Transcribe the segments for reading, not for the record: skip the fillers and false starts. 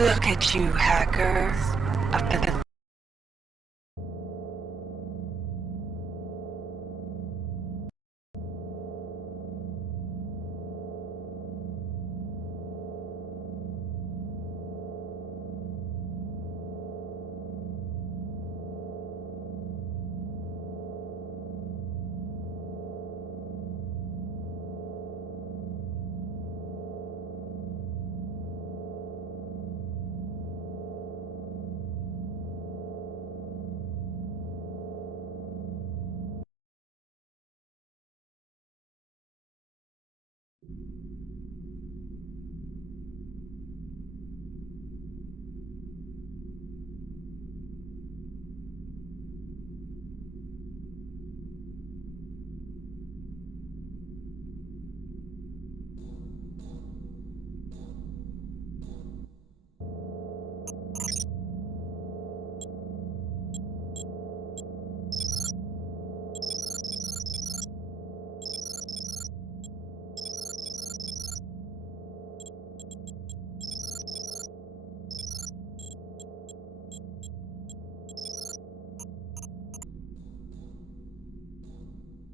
Look at you, hackers.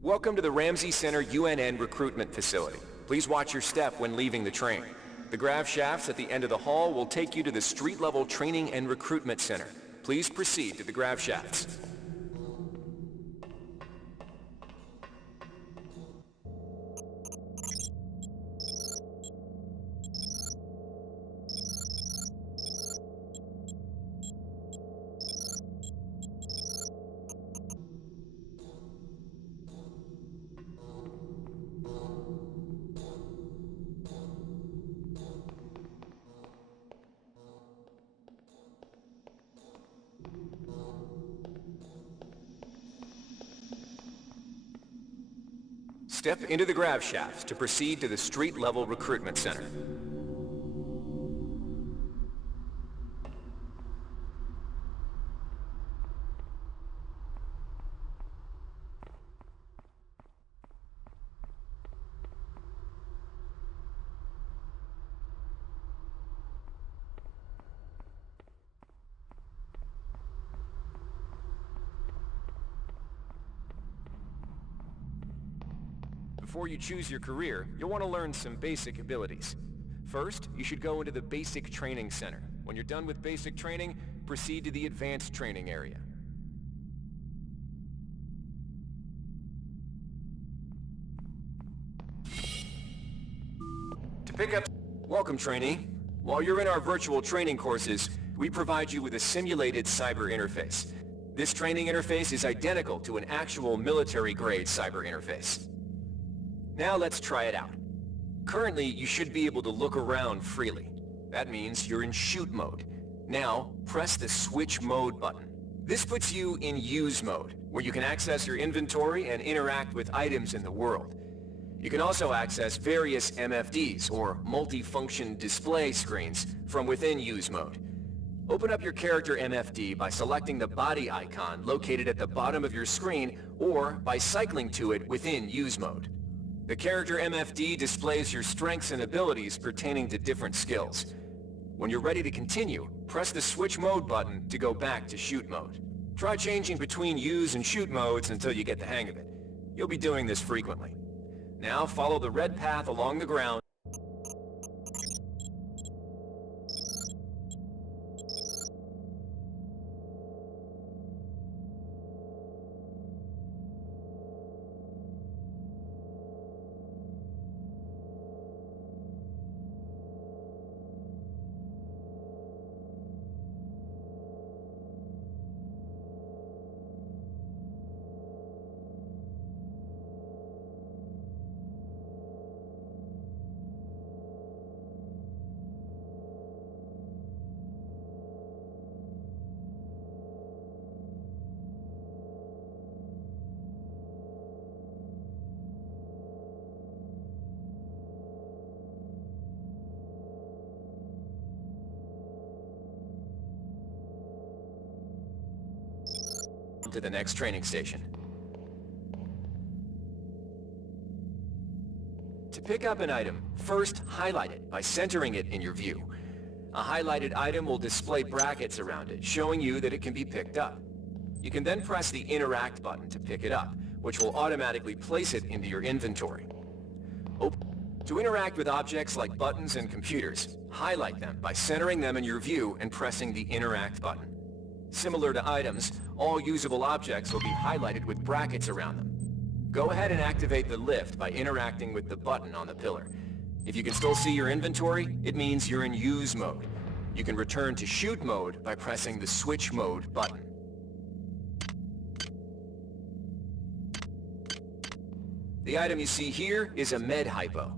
Welcome to the Ramsey Center UNN recruitment facility. Please watch your step when leaving the train. The grav shafts at the end of the hall will take you to the street-level training and recruitment center. Please proceed to the grav shafts. Step into the grav shafts to proceed to the street-level recruitment center. Before you choose your career, you'll want to learn some basic abilities. First, you should go into the Basic Training Center. When you're done with basic training, proceed to the Advanced Training area. To pick up... Welcome, trainee. While you're in our virtual training courses, we provide you with a simulated cyber interface. This training interface is identical to an actual military-grade cyber interface. Now let's try it out. Currently, you should be able to look around freely. That means you're in shoot mode. Now, press the switch mode button. This puts you in use mode, where you can access your inventory and interact with items in the world. You can also access various MFDs, or multi-function display screens, from within use mode. Open up your character MFD by selecting the body icon located at the bottom of your screen, or by cycling to it within use mode. The character MFD displays your strengths and abilities pertaining to different skills. When you're ready to continue, press the switch mode button to go back to shoot mode. Try changing between use and shoot modes until you get the hang of it. You'll be doing this frequently. Now follow the red path along the ground. To the next training station. To pick up an item, first highlight it by centering it in your view. A highlighted item will display brackets around it, showing you that it can be picked up. You can then press the Interact button to pick it up, which will automatically place it into your inventory. To interact with objects like buttons and computers, highlight them by centering them in your view and pressing the Interact button. Similar to items, all usable objects will be highlighted with brackets around them. Go ahead and activate the lift by interacting with the button on the pillar. If you can still see your inventory, it means you're in use mode. You can return to shoot mode by pressing the switch mode button. The item you see here is a med hypo.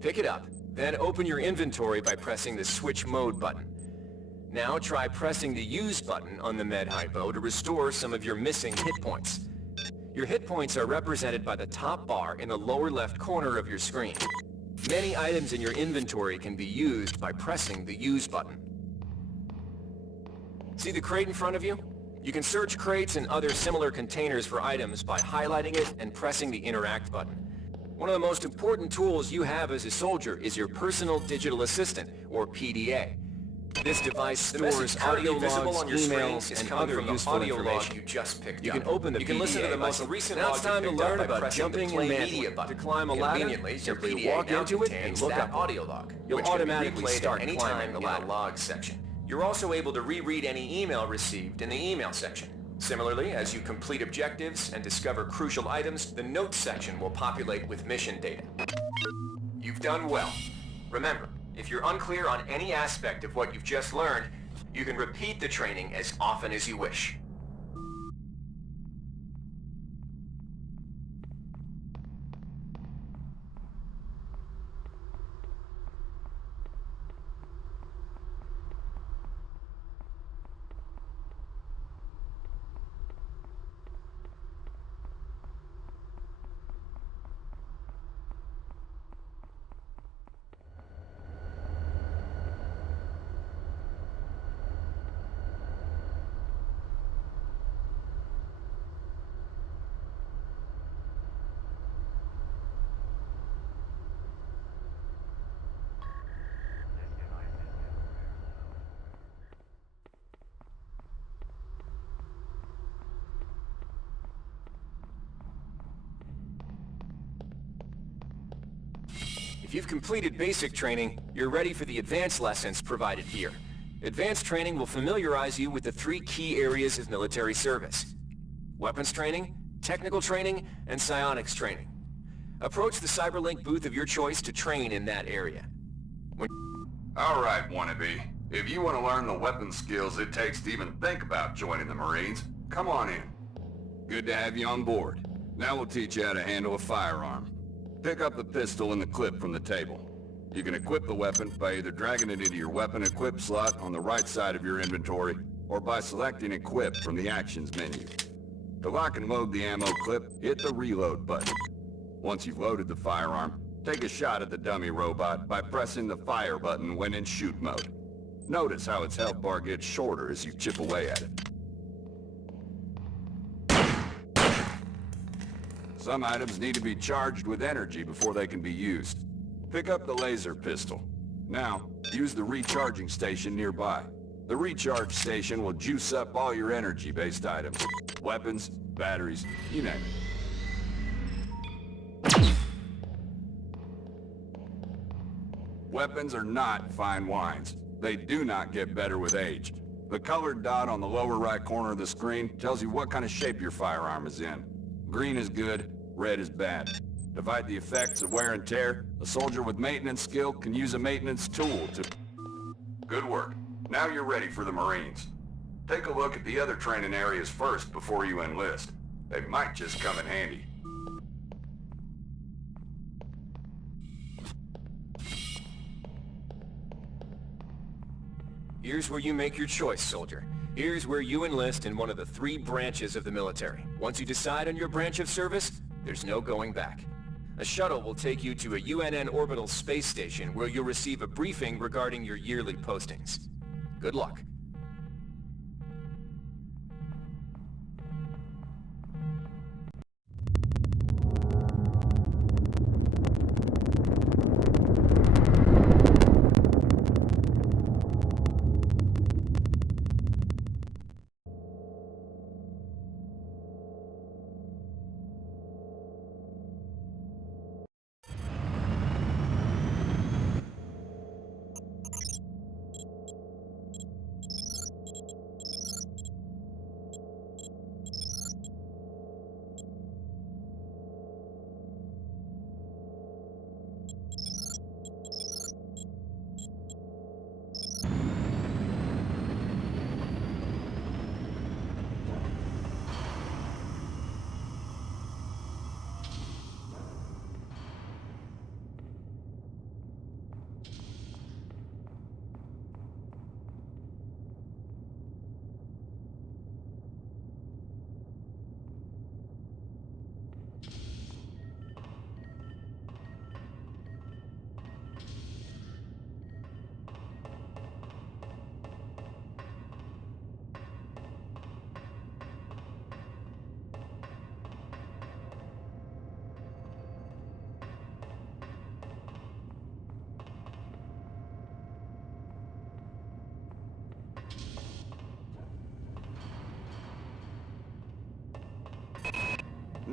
Pick it up, then open your inventory by pressing the switch mode button. Now try pressing the use button on the med hypo to restore some of your missing hit points. Your hit points are represented by the top bar in the lower left corner of your screen. Many items in your inventory can be used by pressing the use button. See the crate in front of you? You can search crates and other similar containers for items by highlighting it and pressing the Interact button. One of the most important tools you have as a soldier is your Personal Digital Assistant, or PDA. This device stores audio logs, emails, and other useful information. You just picked up. You can open the PDA. You can listen to the most recent Now log it's time you to picked learn up by about pressing jumping the Play and Media management. button. To climb a ladder, Conveniently, your simply PDA walk now into it and contains look that up audio log, You'll which can be automatically replayed start at any climbing time the in the ladder. log section. You're also able to reread any email received in the email section. Similarly, as you complete objectives and discover crucial items, the notes section will populate with mission data. You've done well. Remember, if you're unclear on any aspect of what you've just learned, you can repeat the training as often as you wish. If you've completed basic training, you're ready for the advanced lessons provided here. Advanced training will familiarize you with the 3 key areas of military service: weapons training, technical training, and psionics training. Approach the CyberLink booth of your choice to train in that area. All right, wannabe. If you want to learn the weapon skills it takes to even think about joining the Marines, come on in. Good to have you on board. Now we'll teach you how to handle a firearm. Pick up the pistol and the clip from the table. You can equip the weapon by either dragging it into your weapon equip slot on the right side of your inventory, or by selecting Equip from the Actions menu. To lock and load the ammo clip, hit the Reload button. Once you've loaded the firearm, take a shot at the dummy robot by pressing the Fire button when in shoot mode. Notice how its health bar gets shorter as you chip away at it. Some items need to be charged with energy before they can be used. Pick up the laser pistol. Now, use the recharging station nearby. The recharge station will juice up all your energy-based items. Weapons, batteries, you name it. Weapons are not fine wines. They do not get better with age. The colored dot on the lower right corner of the screen tells you what kind of shape your firearm is in. Green is good, red is bad. To fight the effects of wear and tear, a soldier with maintenance skill can use a maintenance tool to... Good work. Now you're ready for the Marines. Take a look at the other training areas first before you enlist. They might just come in handy. Here's where you make your choice, soldier. Here's where you enlist in one of the 3 branches of the military. Once you decide on your branch of service, there's no going back. A shuttle will take you to a UNN orbital space station where you'll receive a briefing regarding your yearly postings. Good luck.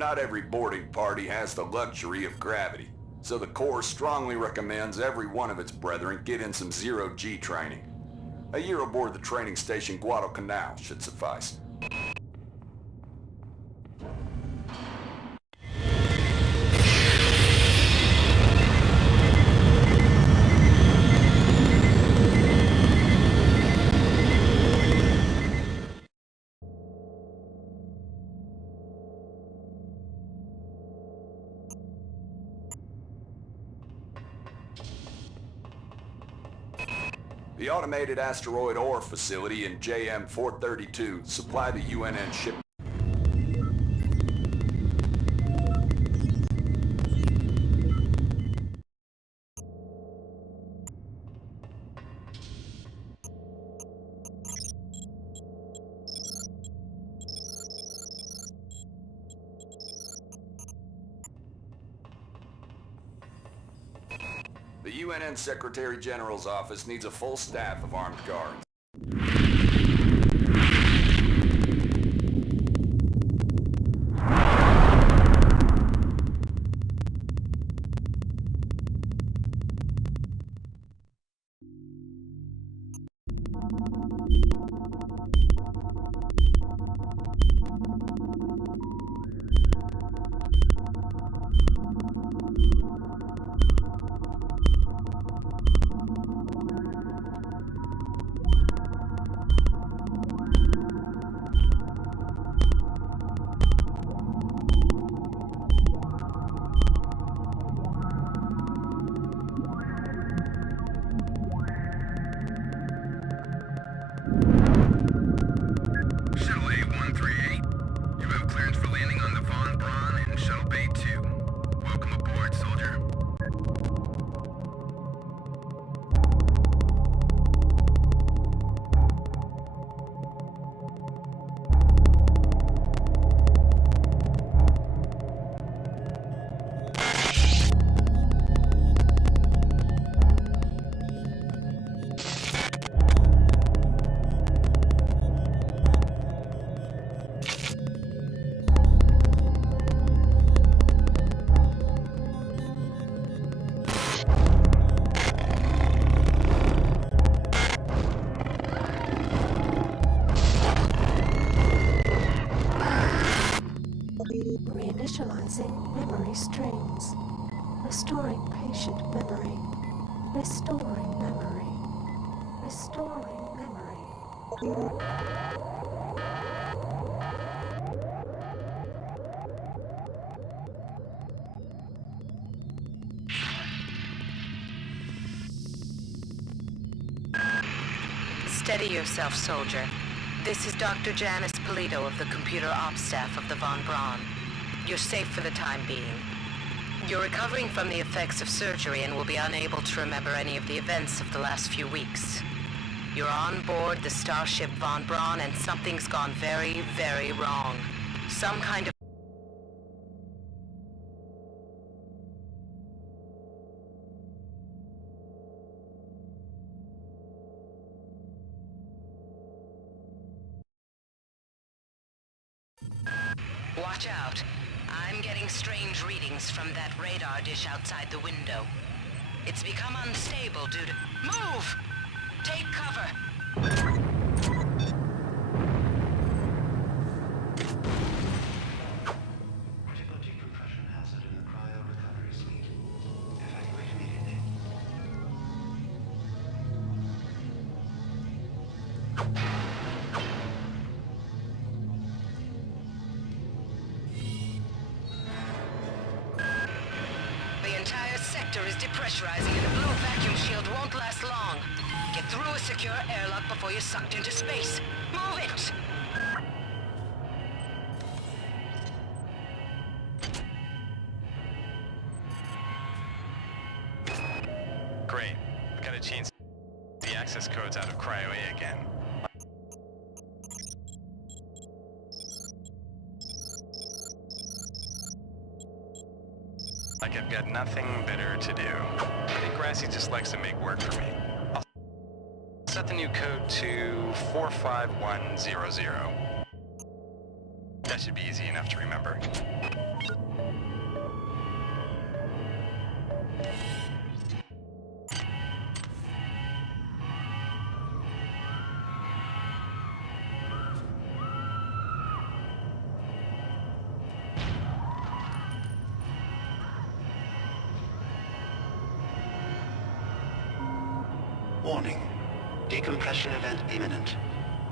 Not every boarding party has the luxury of gravity, so the Corps strongly recommends every one of its brethren get in some zero-G training. A year aboard the training station Guadalcanal should suffice. The automated asteroid ore facility in JM-432 supply the UNN ship. The UNN Secretary General's office needs a full staff of armed guards. Reinitializing memory streams. Restoring patient memory. Restoring memory. Restoring memory. Steady yourself, soldier. This is Dr. Janice Polito of the Computer Ops staff of the Von Braun. You're safe for the time being. You're recovering from the effects of surgery and will be unable to remember any of the events of the last few weeks. You're on board the starship Von Braun and something's gone very, very wrong. Some kind of... Watch out. I'm getting strange readings from that radar dish outside the window. It's become unstable due to... Move! Take cover! Critical decompression hazard in the cryo recovery suite. Evacuate immediately. The entire sector is depressurizing and the blue vacuum shield won't last long. Get through a secure airlock before you're sucked into space. Move it! Great. I gotta change the access codes out of Cryo A again. Like I've got nothing better to do. I think Grassy just likes to make work for me. I'll set the new code to 45100. That should be easy enough to remember. Warning. Decompression event imminent.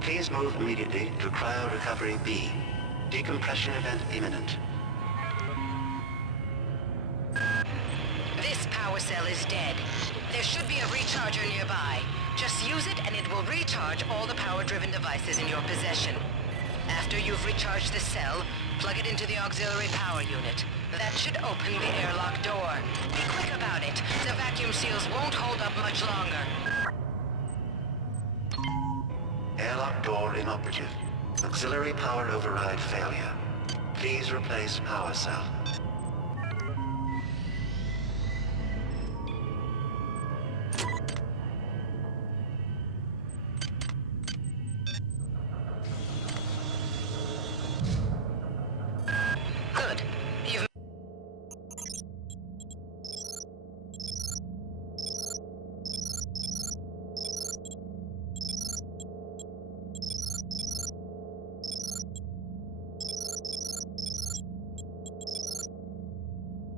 Please move immediately to Cryo Recovery B. Decompression event imminent. This power cell is dead. There should be a recharger nearby. Just use it and it will recharge all the power-driven devices in your possession. After you've recharged the cell, plug it into the auxiliary power unit. That should open the airlock door. Be quick about it. The vacuum seals won't hold up much longer. Airlock door inoperative. Auxiliary power override failure. Please replace power cell. Good. You've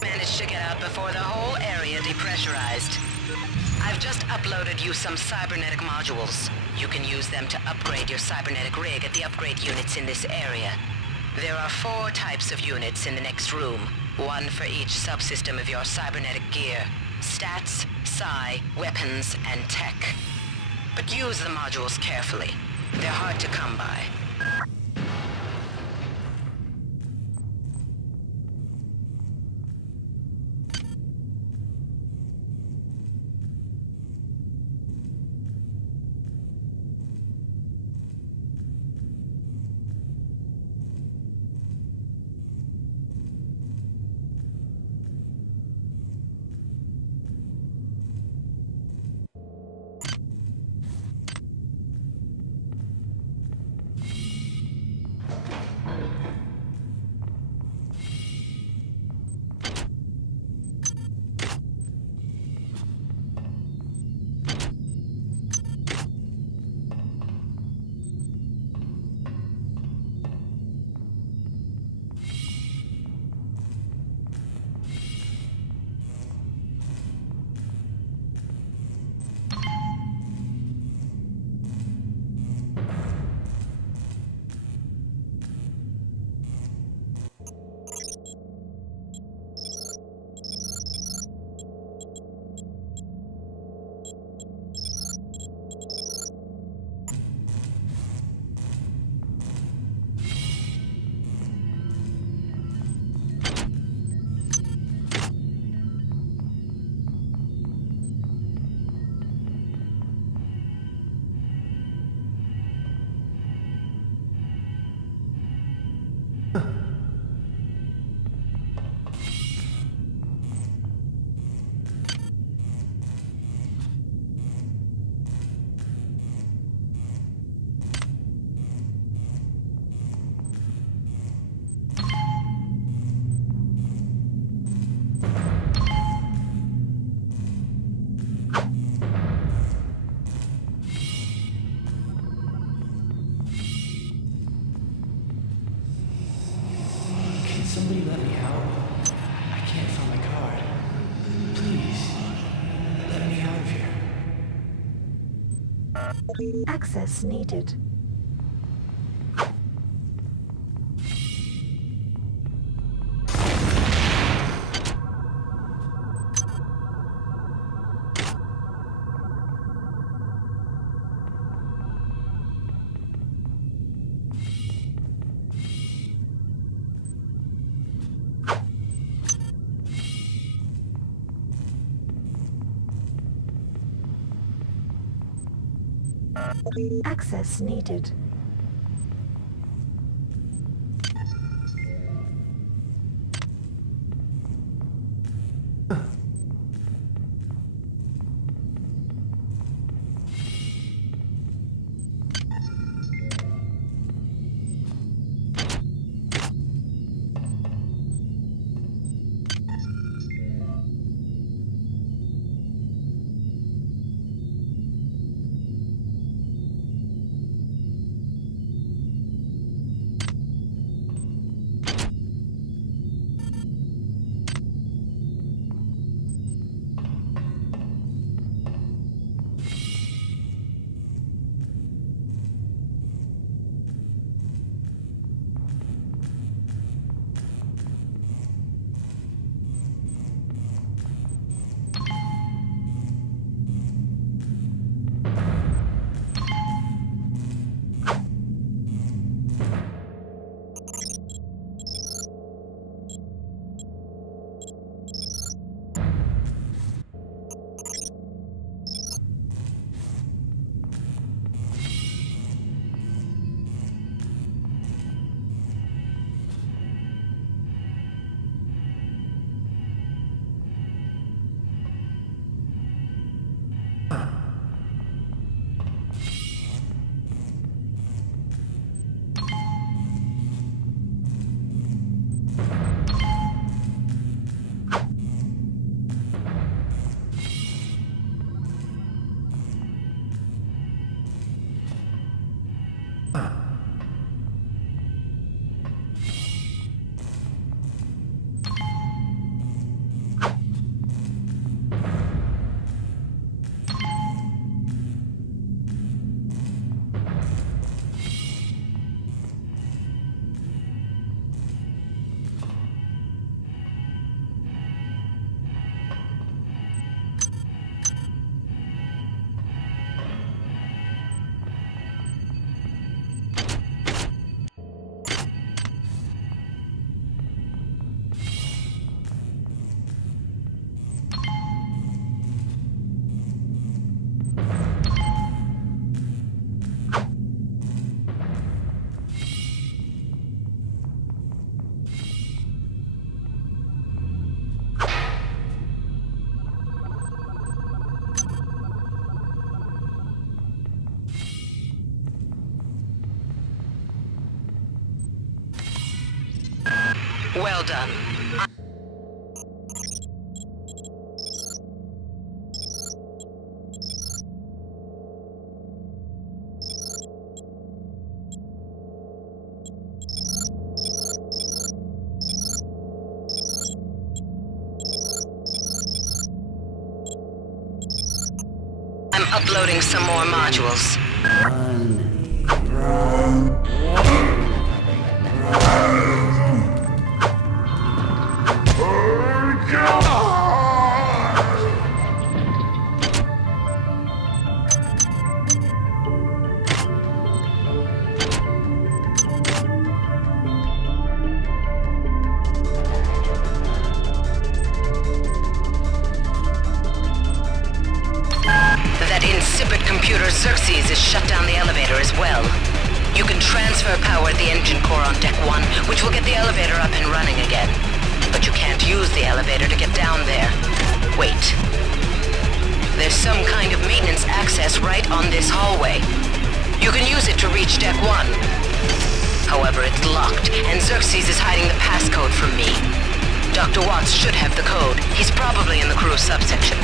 managed to get out before the whole area depressurized. I've just uploaded you some cybernetic modules. You can use them to upgrade your cybernetic rig at the upgrade units in this area. There are 4 types of units in the next room, one for each subsystem of your cybernetic gear. Stats, psi, weapons, and tech. But use the modules carefully. They're hard to come by. Somebody let me out. I can't find my card. Please, let me out of here. Access needed. Access needed. Well done. I'm uploading some more modules. That insipid computer Xerxes has shut down the elevator as well. You can transfer power at the engine core on Deck 1, which will get the elevator up and running again. But you can't use the elevator to get down there. Wait. There's some kind of maintenance access right on this hallway. You can use it to reach Deck 1. However, it's locked, and Xerxes is hiding the passcode from me. Dr. Watts should have the code. He's probably in the crew subsection.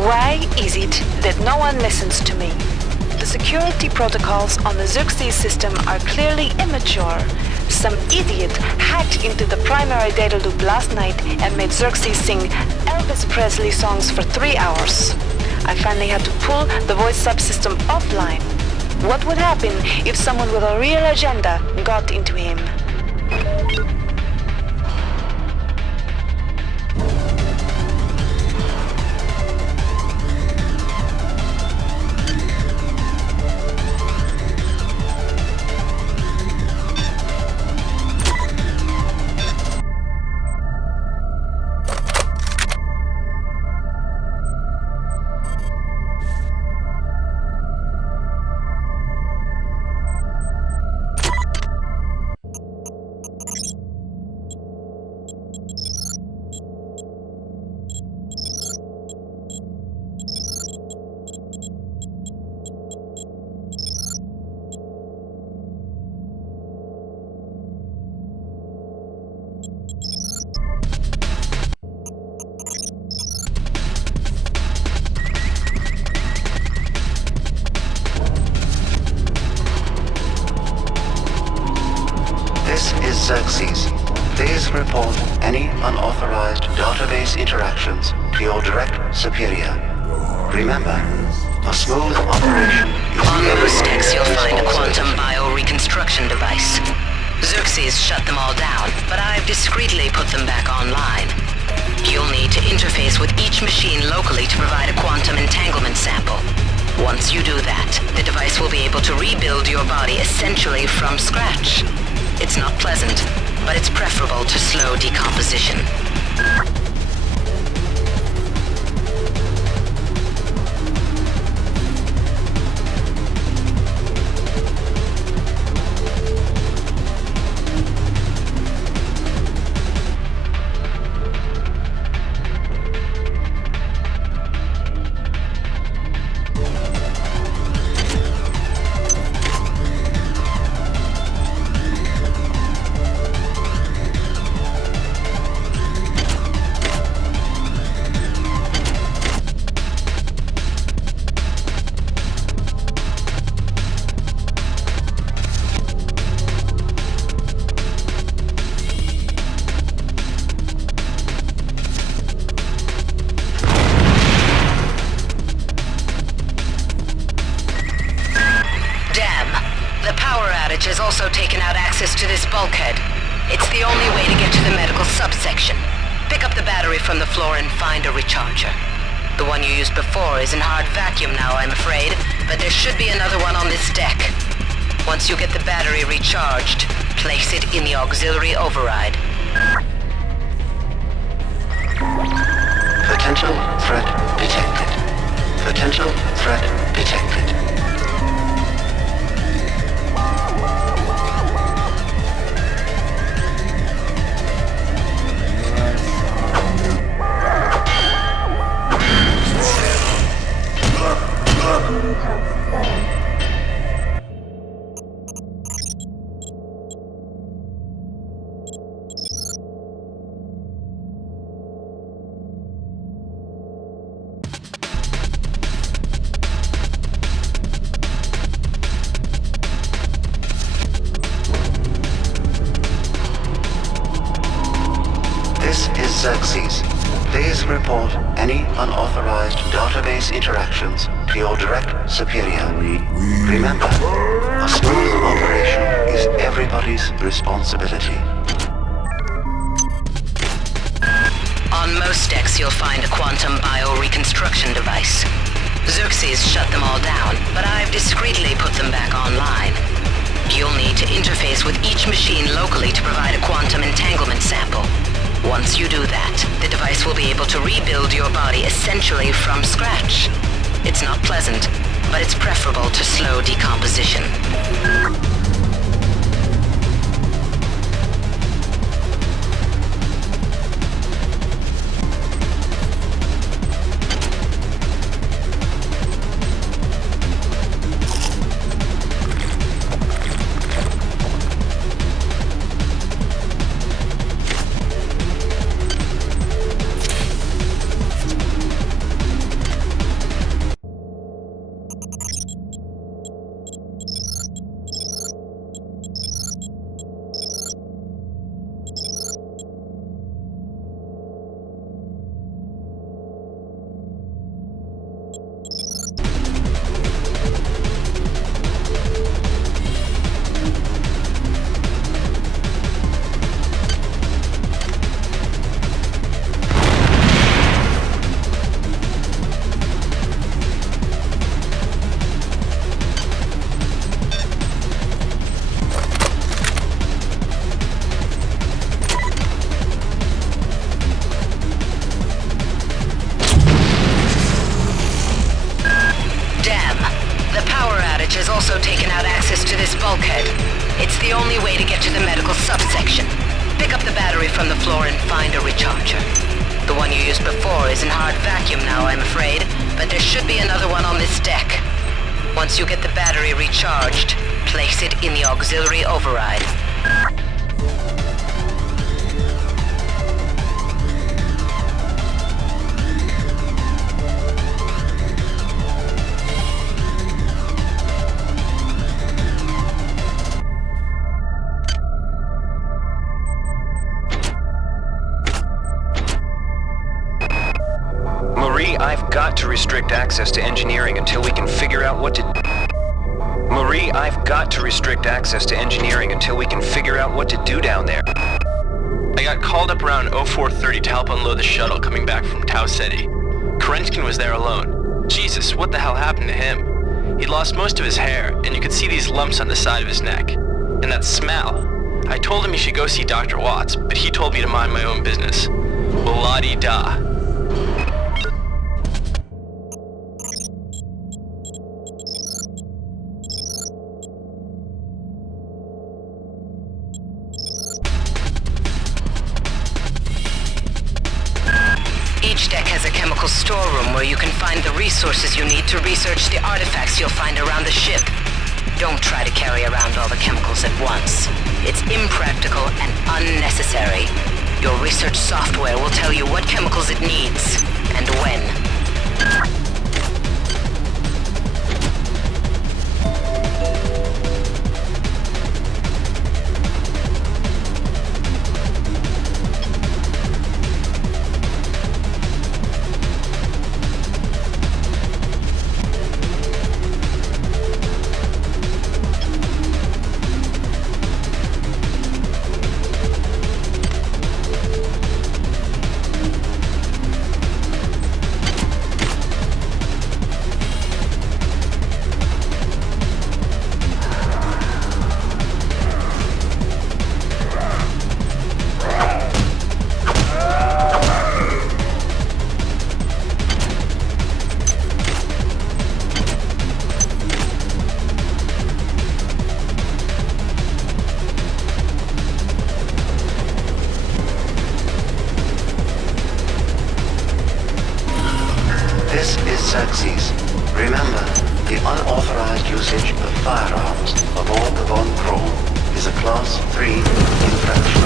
Why is it that no one listens to me? The security protocols on the Xerxes system are clearly immature. Some idiot hacked into the primary data loop last night and made Xerxes sing Elvis Presley songs for 3 hours. I finally had to pull the voice subsystem offline. What would happen if someone with a real agenda got into him? This is Xerxes. Please report any unauthorized database interactions to your direct superior. Remember, a smooth operation is On those decks you'll find a quantum responsibility. bioreconstruction device. Xerxes shut them all down, but I've discreetly put them back online. You'll need to interface with each machine locally to provide a quantum entanglement sample. Once you do that, the device will be able to rebuild your body essentially from scratch. It's not pleasant, but it's preferable to slow decomposition. Has also taken out access to this bulkhead. It's the only way to get to the medical subsection. Pick up the battery from the floor and find a recharger. The one you used before is in hard vacuum now, I'm afraid, but there should be another one on this deck. Once you get the battery recharged, place it in the auxiliary override. Potential threat detected. Potential threat detected. Xerxes. Please report any unauthorized database interactions to your direct superior. Remember, a smooth operation is everybody's responsibility. On most decks, you'll find a quantum bioreconstruction device. Xerxes shut them all down, but I've discreetly put them back online. You'll need to interface with each machine locally to provide a quantum entanglement sample. Once you do that, the device will be able to rebuild your body essentially from scratch. It's not pleasant, but it's preferable to slow decomposition. Has also taken out access to this bulkhead. It's the only way to get to the medical subsection. Pick up the battery from the floor and find a recharger. The one you used before is in hard vacuum now, I'm afraid, but there should be another one on this deck. Once you get the battery recharged, place it in the auxiliary override. I've got to restrict access to engineering until we can figure out what to... Marie, I've got to restrict access to engineering until we can figure out what to do down there. I got called up around 0430 to help unload the shuttle coming back from Tau Ceti. Kerenskin was there alone. Jesus, what the hell happened to him? He'd lost most of his hair, and you could see these lumps on the side of his neck. And that smell. I told him he should go see Dr. Watts, but he told me to mind my own business. Well, la-di-da. Each deck has a chemical storeroom where you can find the resources you need to research the artifacts you'll find around the ship. Don't try to carry around all the chemicals at once. It's impractical and unnecessary. Your research software will tell you what chemicals it needs, and when. This is Xerxes. Remember, the unauthorized usage of firearms aboard the Von Braun is a Class 3 infraction.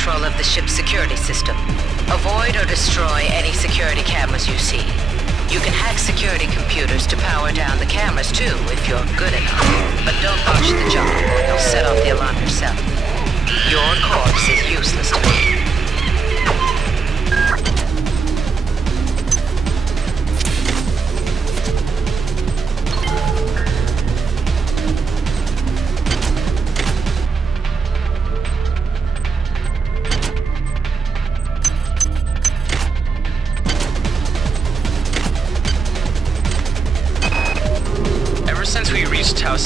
control of the ship's security system. Avoid or destroy any security cameras you see. You can hack security computers to power down the cameras too, if you're good enough. But don't botch the job, or you'll set off the alarm yourself. Your corpse is useless to me.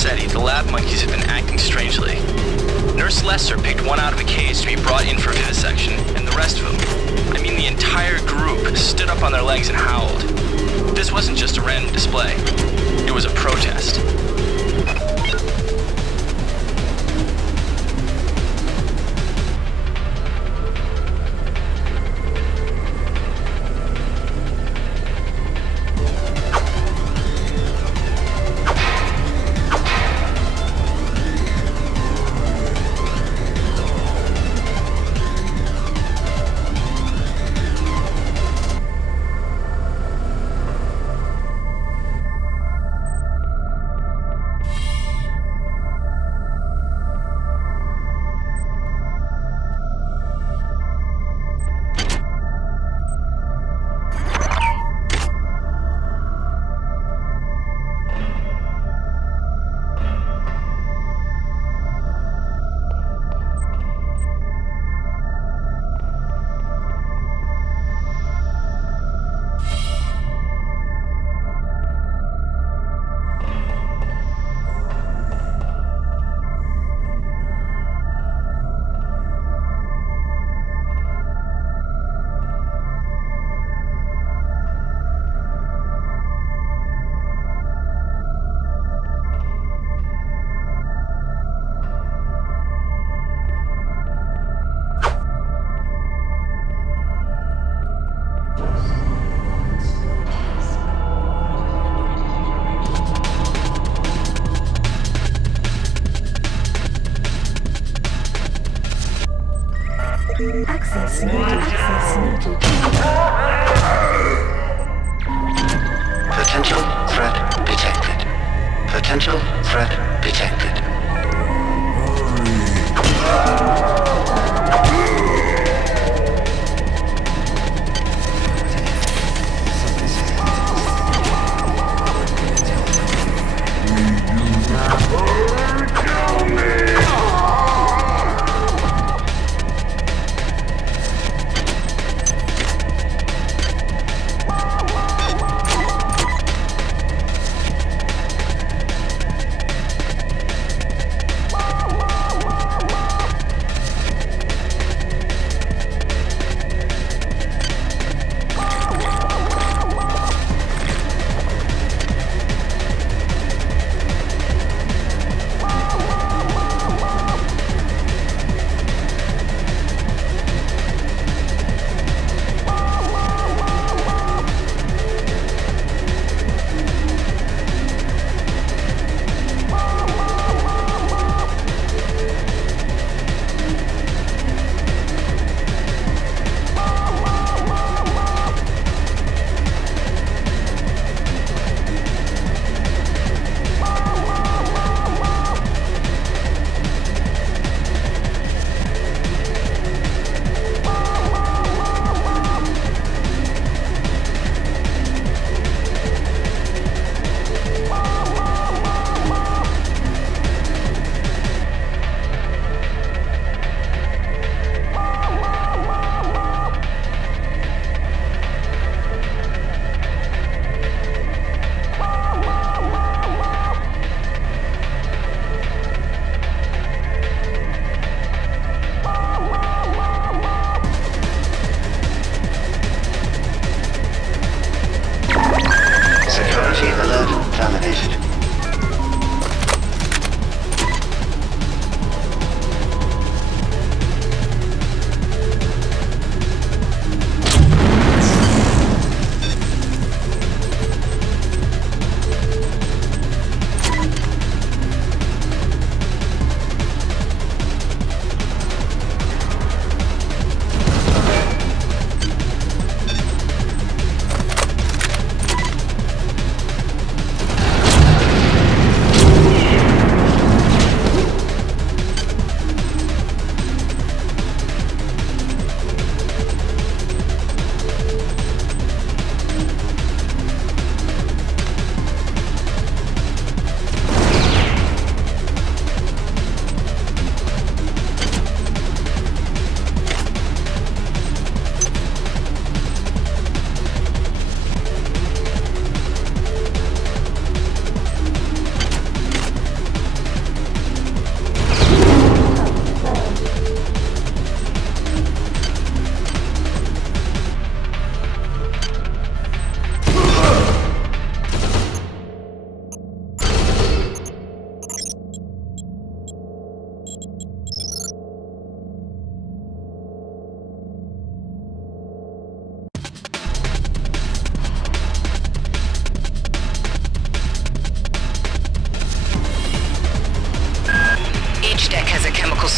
The lab monkeys have been acting strangely. Nurse Lester picked one out of a cage to be brought in for vivisection, and the rest of them, I mean the entire group, stood up on their legs and howled. This wasn't just a random display. It was a protest. Access needed. Potential threat detected. Potential threat detected.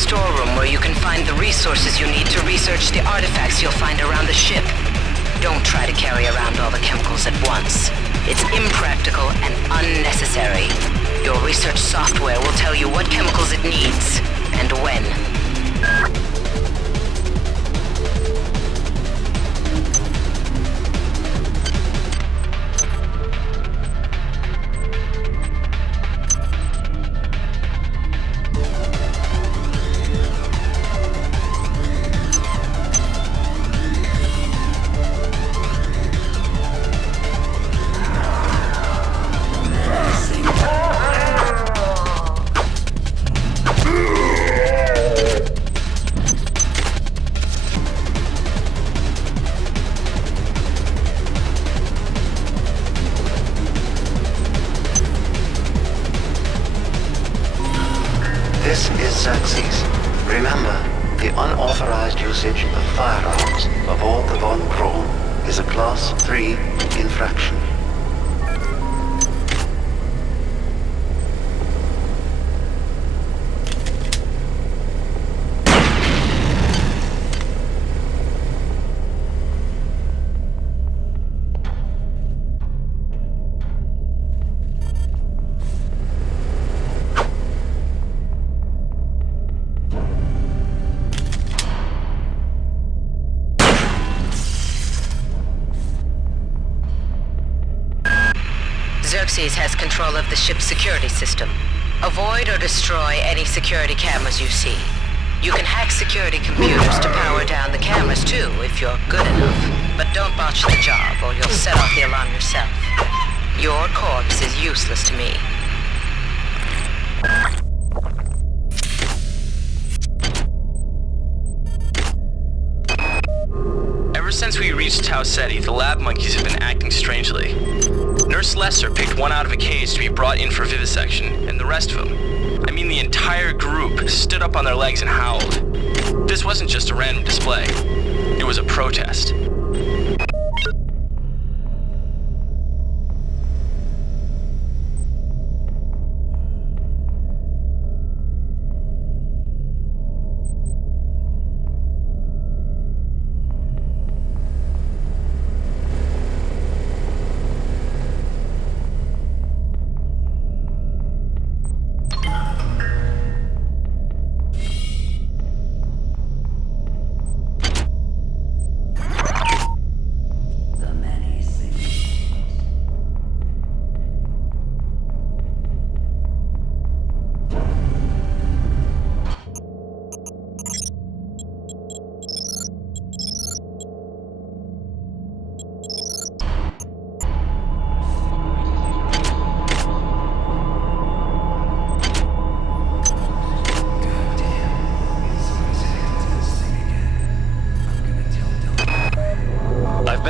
storeroom where you can find the resources you need to research the artifacts you'll find around the ship. Don't try to carry around all the chemicals at once. It's impractical and unnecessary. Your research software will tell you what chemicals it needs and when. This is Xerxes. Remember, the unauthorized usage of firearms aboard the Von Braun is a Class 3 infraction. Xerxes has control of the ship's security system. Avoid or destroy any security cameras you see. You can hack security computers to power down the cameras too, if you're good enough. But don't botch the job, or you'll set off the alarm yourself. Your corpse is useless to me. Ever since we reached Tau Ceti, the lab monkeys have been acting strangely. Nurse Lesser picked one out of a cage to be brought in for vivisection, and the rest of them, I mean the entire group, stood up on their legs and howled. This wasn't just a random display. It was a protest.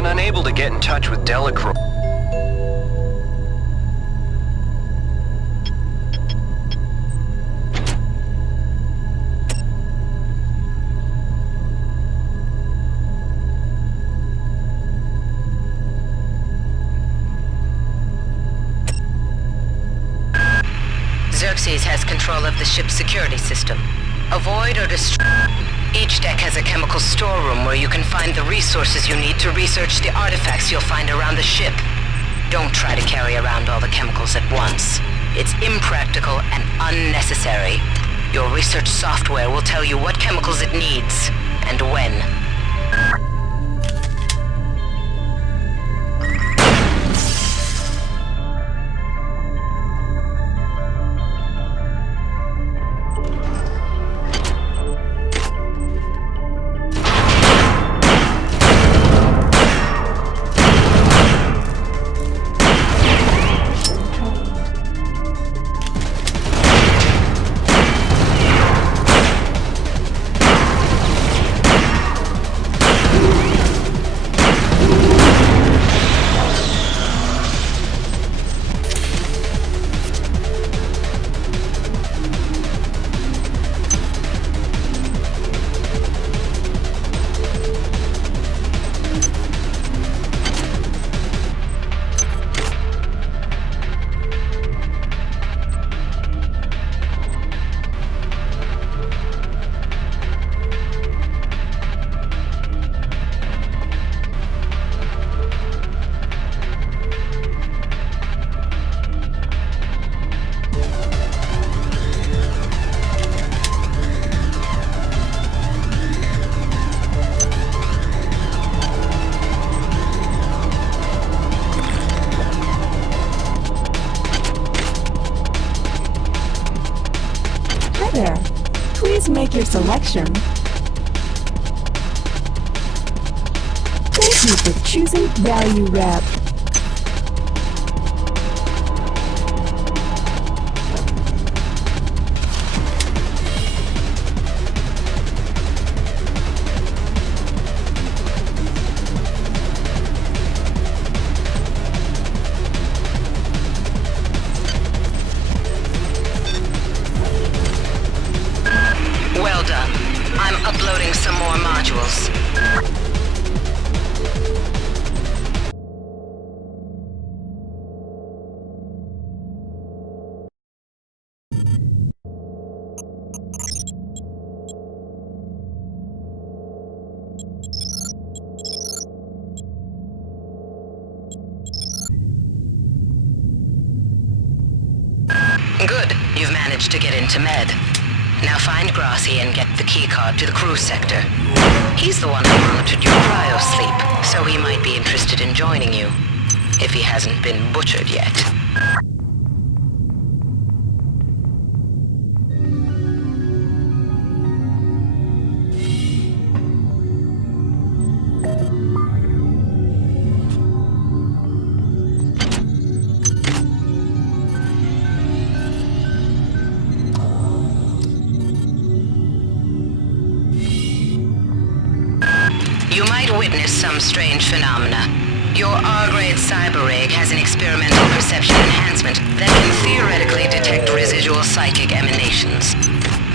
Unable to get in touch with Delacroix. Xerxes has control of the ship's security system. Avoid or destroy... Each deck has a chemical storeroom where you can find the resources you need to research the artifacts you'll find around the ship. Don't try to carry around all the chemicals at once. It's impractical and unnecessary. Your research software will tell you what chemicals it needs and when. your selection. Thank you for choosing Value Wrap. Well done. I'm uploading some more modules. Good. You've managed to get into Med. Now find Grassi and get the keycard to the cruise sector. He's the one who monitored your cryo-sleep, so he might be interested in joining you. If he hasn't been butchered yet. You might witness some strange phenomena. Your R-grade cyber rig has an experimental perception enhancement that can theoretically detect residual psychic emanations.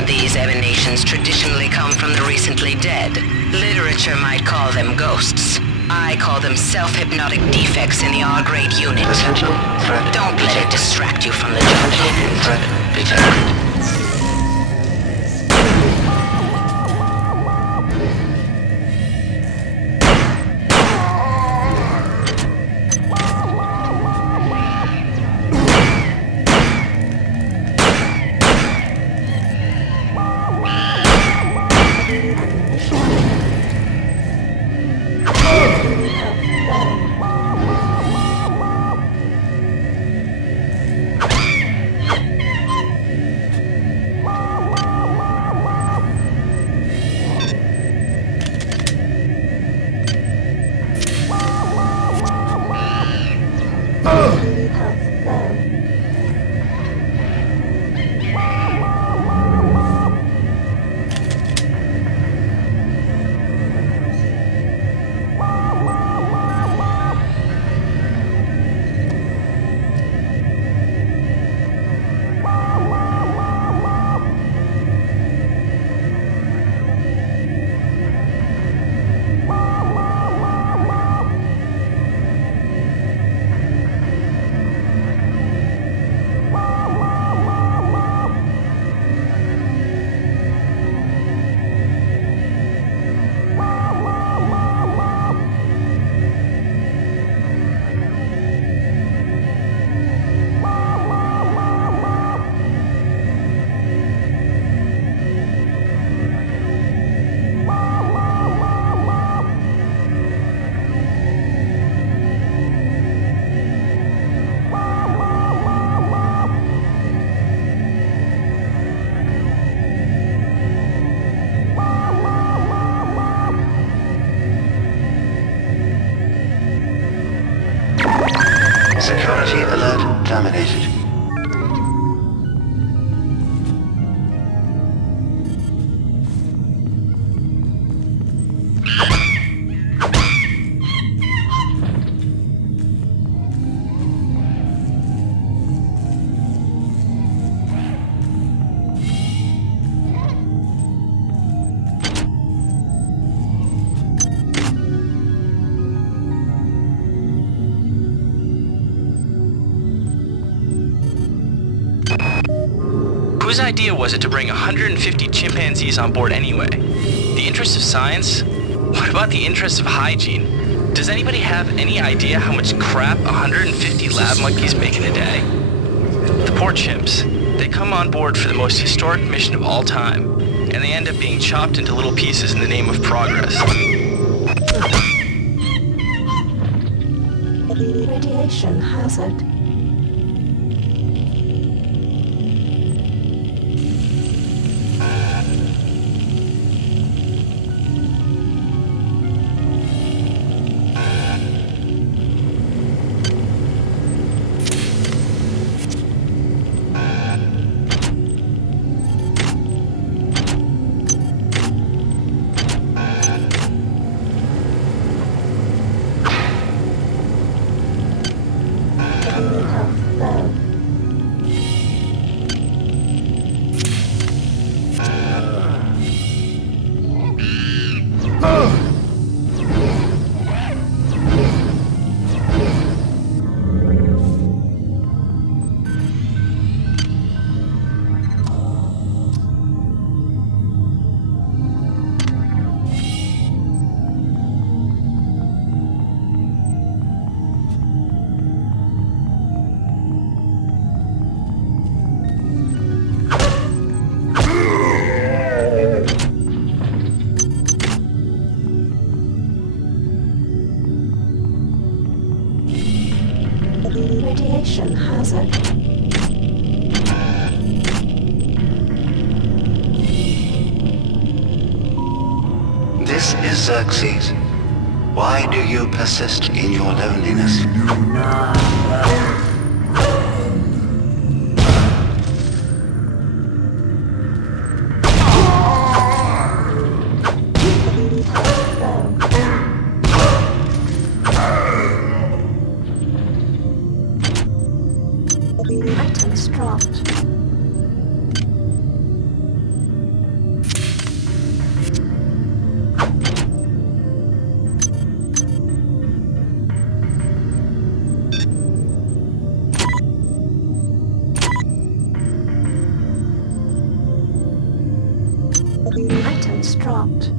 These emanations traditionally come from the recently dead. Literature might call them ghosts. I call them self-hypnotic defects in the R-grade unit. Potential threat Don't let it detected. distract you from the job. Potential threat detected. Security alert terminated. Whose idea was it to bring 150 chimpanzees on board anyway? The interest of science? What about the interest of hygiene? Does anybody have any idea how much crap 150 lab monkeys make in a day? The poor chimps. They come on board for the most historic mission of all time, and they end up being chopped into little pieces in the name of progress. Radiation hazard. Radiation hazard. This is Xerxes. Why do you persist in your loneliness? Items dropped. Items dropped.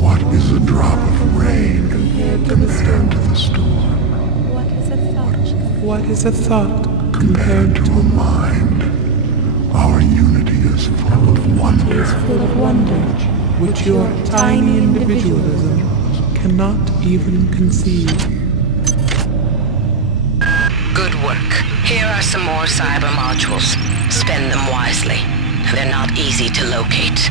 What is a drop of rain compared to the storm? What is a thought? What is a thought compared to a mind? Our unity is full of wonder, which your tiny individualism cannot even conceive. Good work. Here are some more cyber modules. Spend them wisely. They're not easy to locate.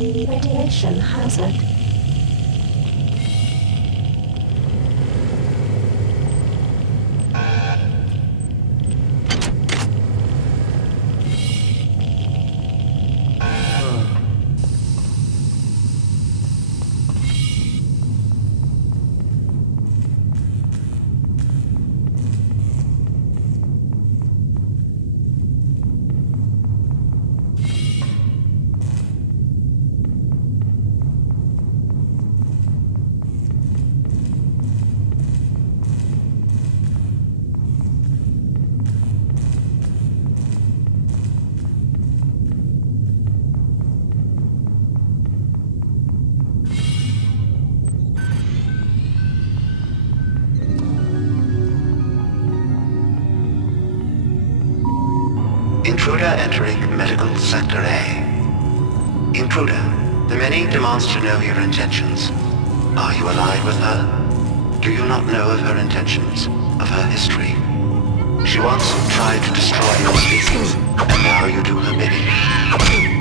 Radiation hazard. Intruder entering Medical Sector A. Intruder, the Many demands to know your intentions. Are you allied with her? Do you not know of her intentions, of her history? She once tried to destroy your species, and now you do her bidding.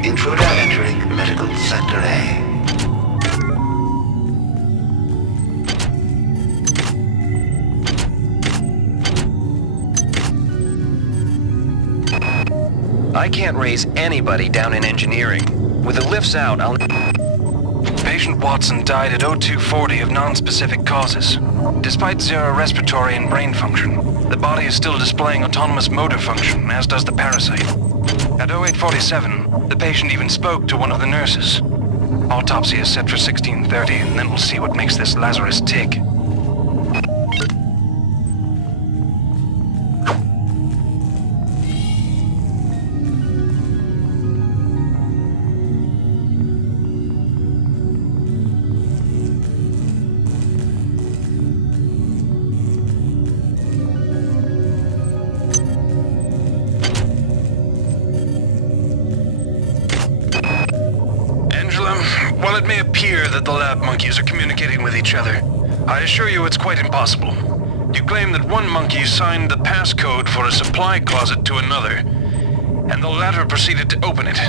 Intruder entering Medical Sector A. I can't raise anybody down in engineering. With the lifts out, I'll... Patient Watson died at 0240 of non-specific causes. Despite zero respiratory and brain function, the body is still displaying autonomous motor function, as does the parasite. At 0847, the patient even spoke to one of the nurses. Autopsy is set for 1630, and then we'll see what makes this Lazarus tick. While it may appear that the lab monkeys are communicating with each other, I assure you it's quite impossible. You claim that one monkey signed the passcode for a supply closet to another, and the latter proceeded to open it.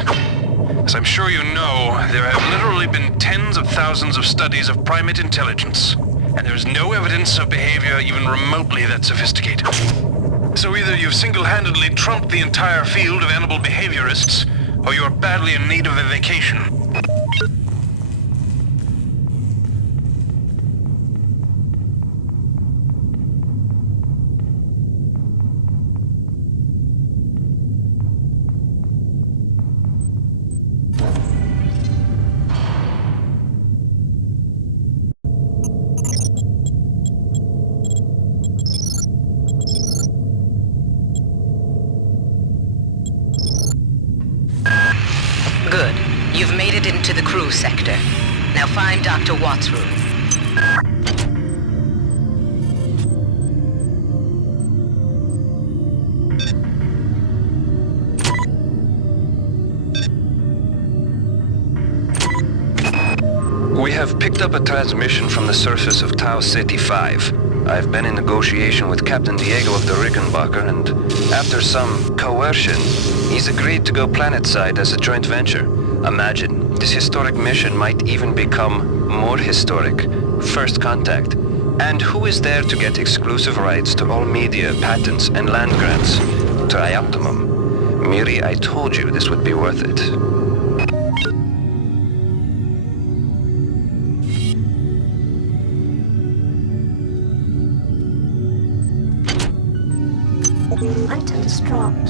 As I'm sure you know, there have literally been tens of thousands of studies of primate intelligence, and there is no evidence of behavior even remotely that sophisticated. So either you've single-handedly trumped the entire field of animal behaviorists, or you are badly in need of a vacation. Good. You've made it into the crew sector. Now find Dr. Watt's room. We have picked up a transmission from the surface of Tau Ceti 5. I've been in negotiation with Captain Diego of the Rickenbacker, and after some coercion, he's agreed to go planetside as a joint venture. Imagine, this historic mission might even become more historic. First contact. And who is there to get exclusive rights to all media, patents, and land grants? Trioptimum. Miri, I told you this would be worth it. Item distraught.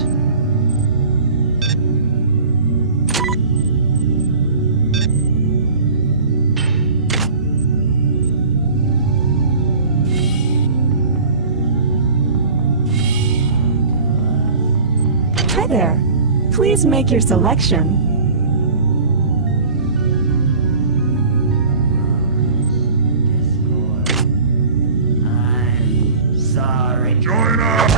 Hi there. Please make your selection. Join us!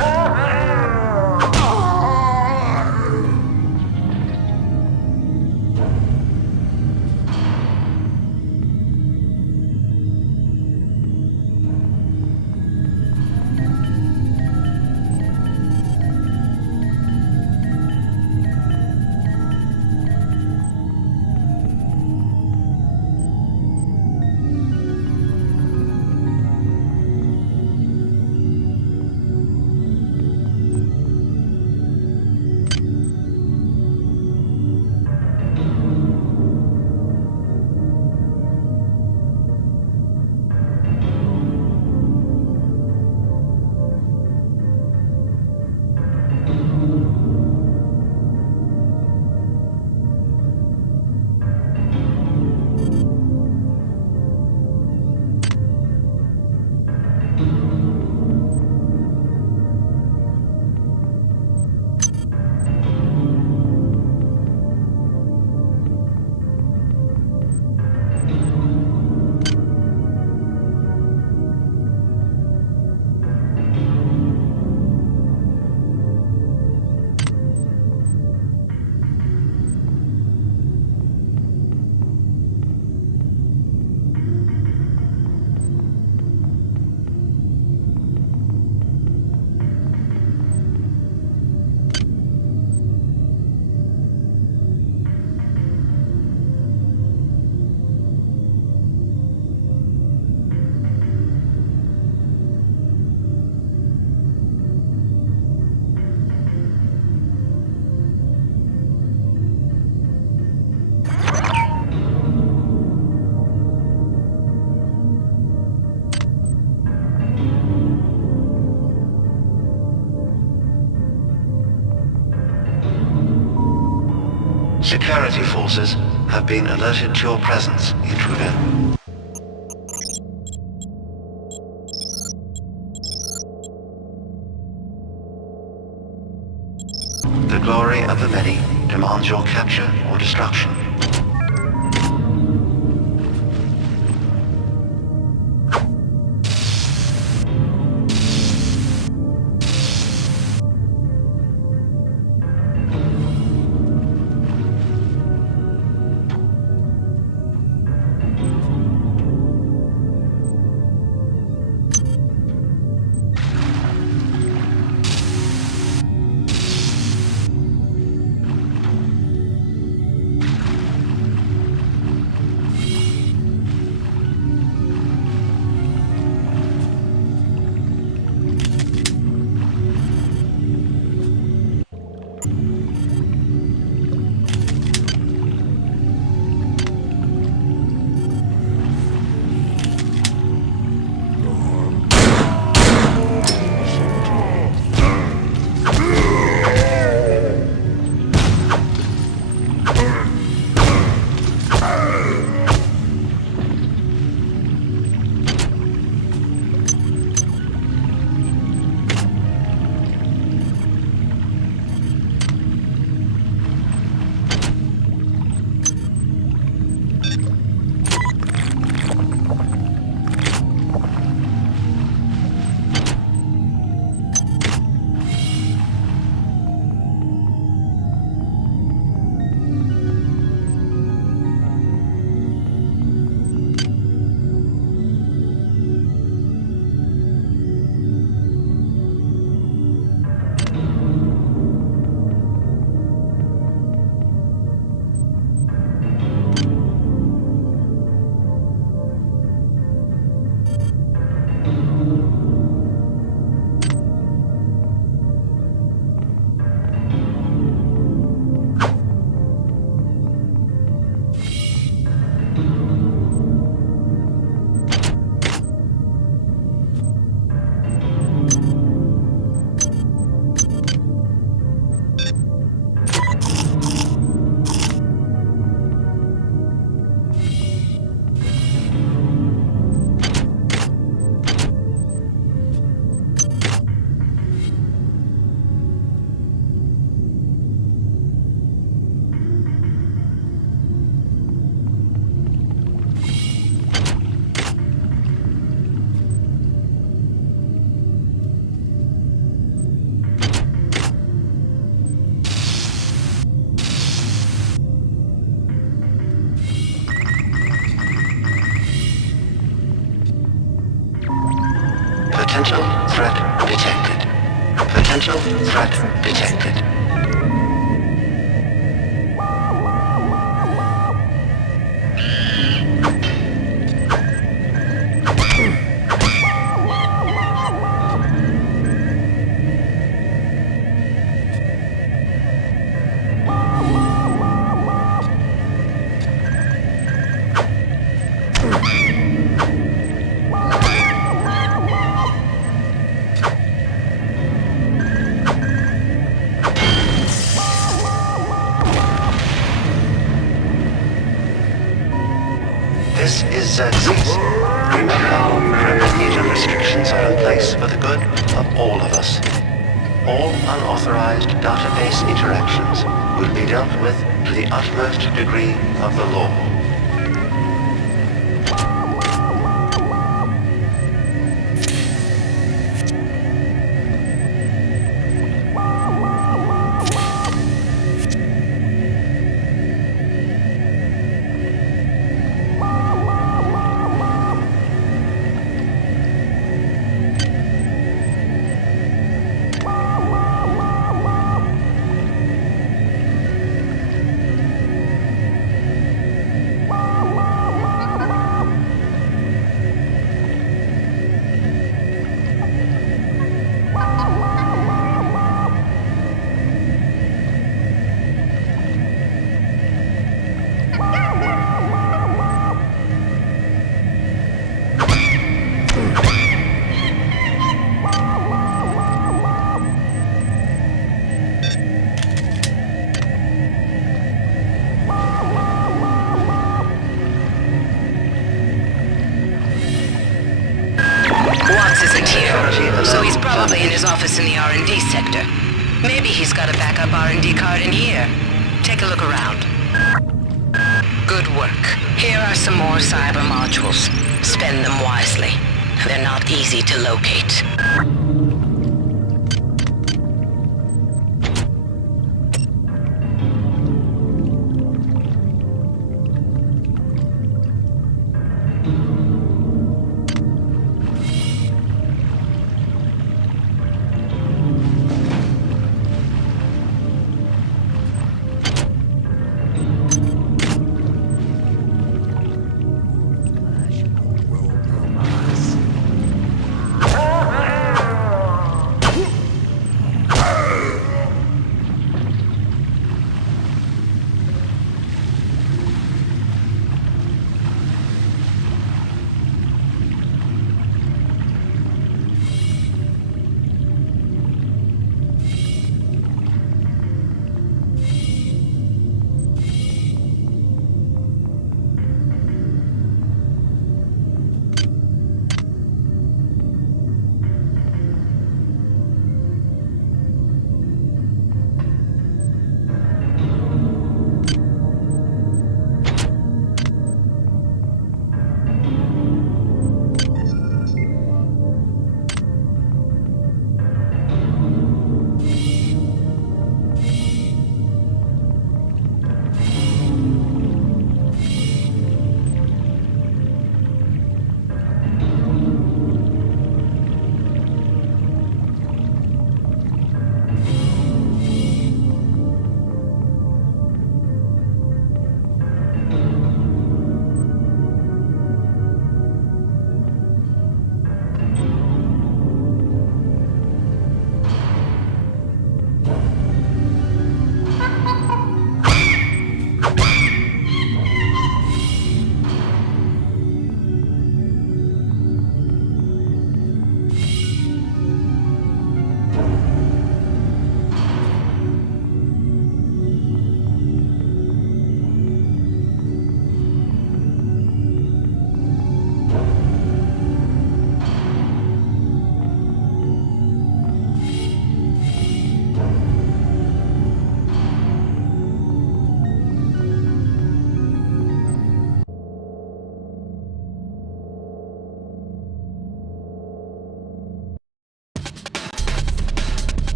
Security forces have been alerted to your presence, intruder. The glory of the many demands your capture or destruction. Potential threat detected. Potential threat detected. This is Xerxes. Remember, remedial restrictions are in place for the good of all of us. All unauthorized database interactions will be dealt with to the utmost degree of the law. Probably in his office in the R&D sector. Maybe he's got a backup R&D card in here. Take a look around. Good work. Here are some more cyber modules. Spend them wisely. They're not easy to locate.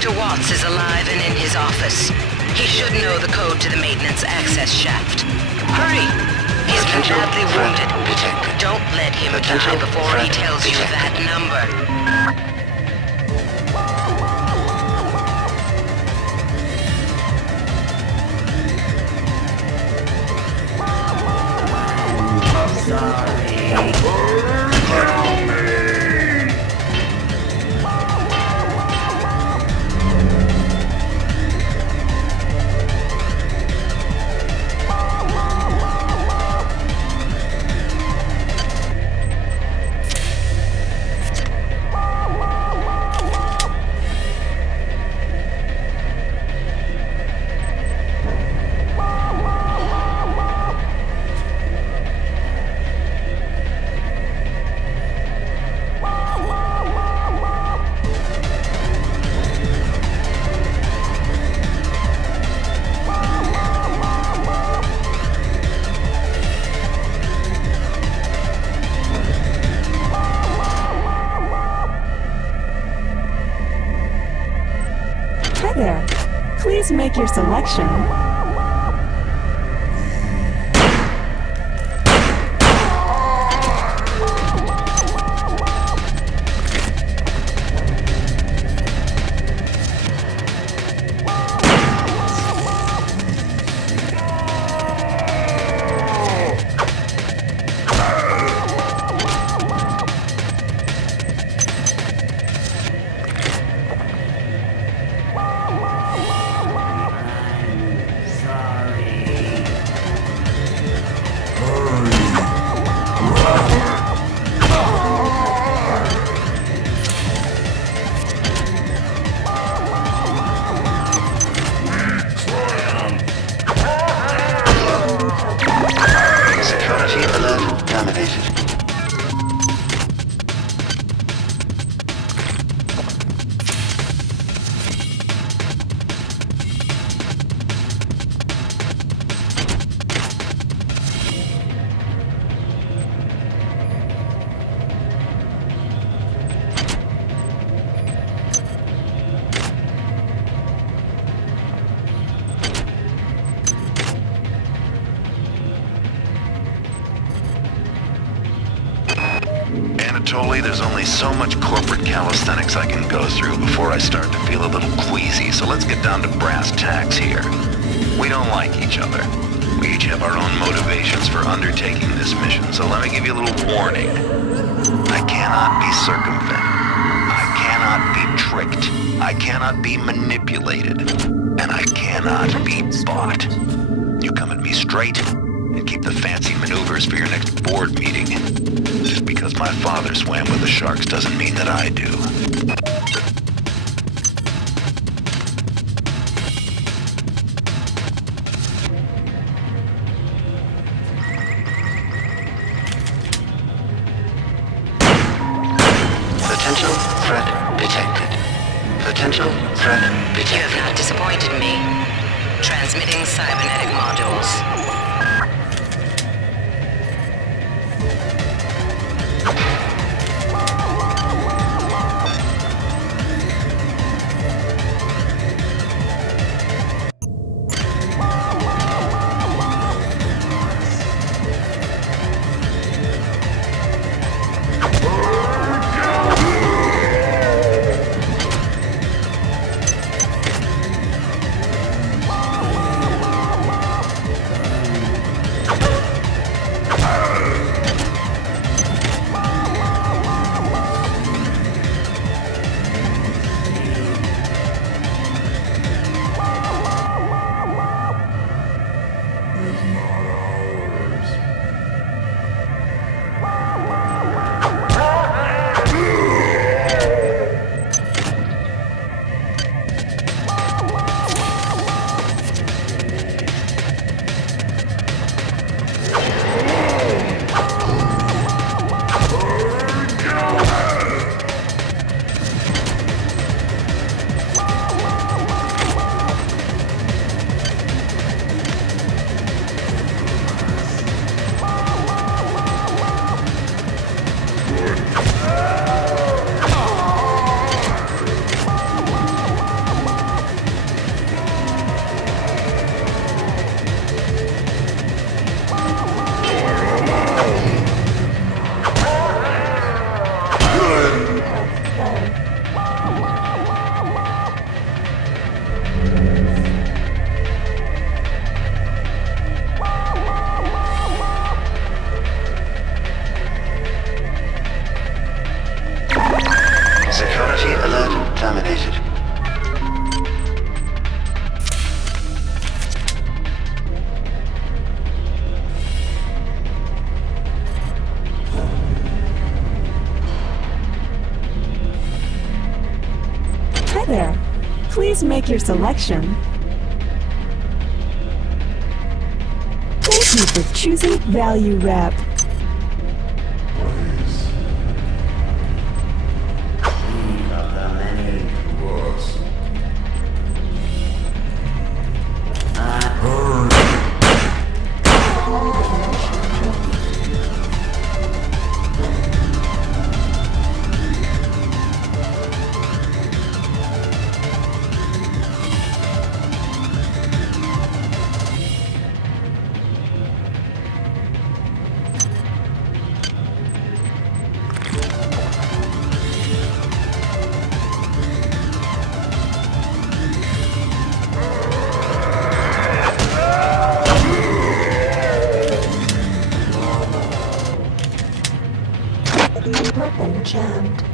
Dr. Watts is alive and in his office. He should know the code to the maintenance access shaft. Hurry! He's been badly wounded. Don't let him die before he tells you that number. Hi there. Please make your selection. Anatoly, there's only so much corporate calisthenics I can go through before I start to feel a little queasy, so let's get down to brass tacks here. We don't like each other. We each have our own motivations for undertaking this mission, so let me give you a little warning. I cannot be circumvented. I cannot be tricked. I cannot be manipulated. And I cannot be bought. You come at me straight, and keep the fancy maneuvers for your next board meeting. Just because my father swam with the sharks doesn't mean that I do. Potential threat detected. Potential threat detected. You have not disappointed me. Transmitting cybernetic modules. terminated. Hi there. Please make your selection. Thank you for choosing Value Wrap. Weapon jammed.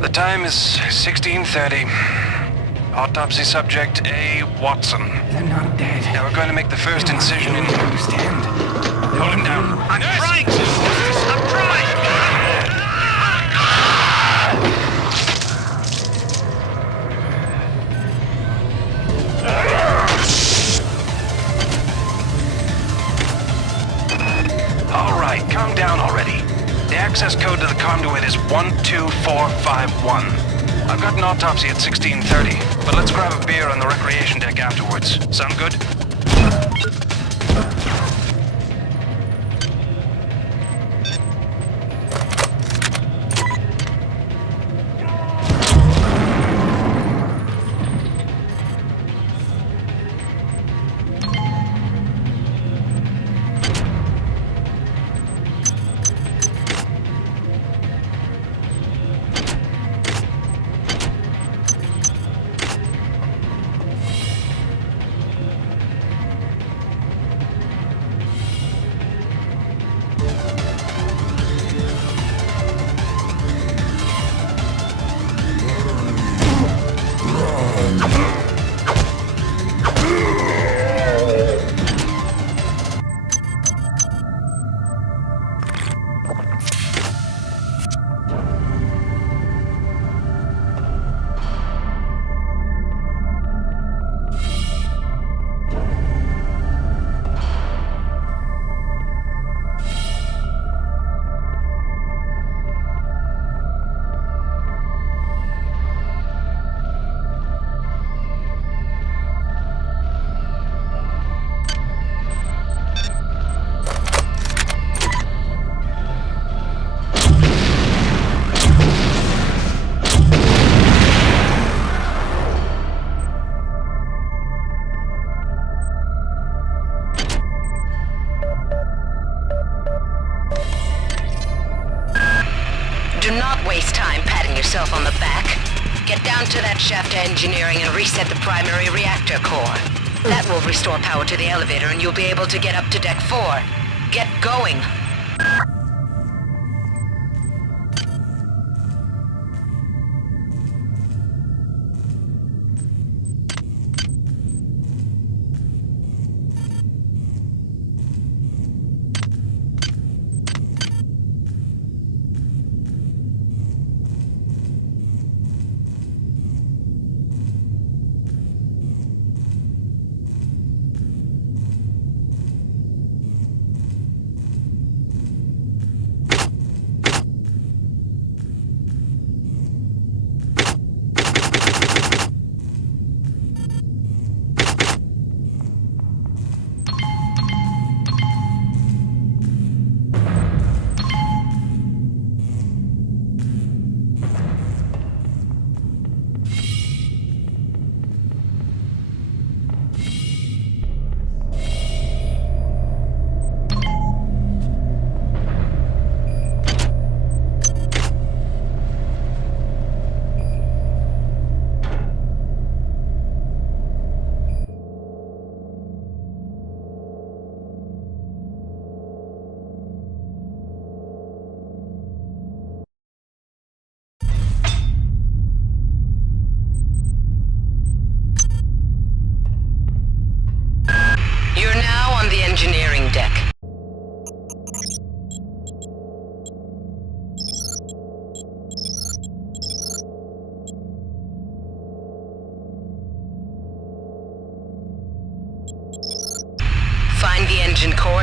The time is 16:30. Autopsy subject A. Watson. They're not dead. Now we're going to make the first incision in... Understand? Hold him down. I'm trying to! I'm trying! All right, calm down already. The access code to the conduit is 12451. I've got an autopsy at 16:30, but let's grab a beer on the recreation deck afterwards. Sound good? Do not waste time patting yourself on the back. Get down to that shaft to engineering and reset the primary reactor core. That will restore power to the elevator and you'll be able to get up to deck 4. Get going. loading deck. Find the engine core